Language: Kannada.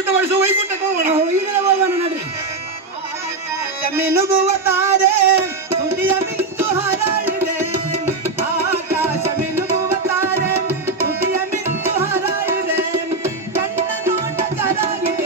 ಸಿದ್ಧಪಡಿಸುವ ವೈಕುಂಠಕ್ಕೆ ಹೋಗೋಣ. ಈಗಲೇ ಹೋಗೋಣ ನಡ್ರಿ. ಮಿನುಗುವತಾರೆ ತುಟಿಯ ಮಿಂಚು ಹಾರಾಡಿದೆ, ಆಕಾಶ ಮಿನುಗುವತಾರೆ ತುಟಿಯ ಮಿಂಚು ಹಾರಾಡಿದೆ, ಕಣ್ಣ ನೋಟ ಕರಾಗಿದೆ.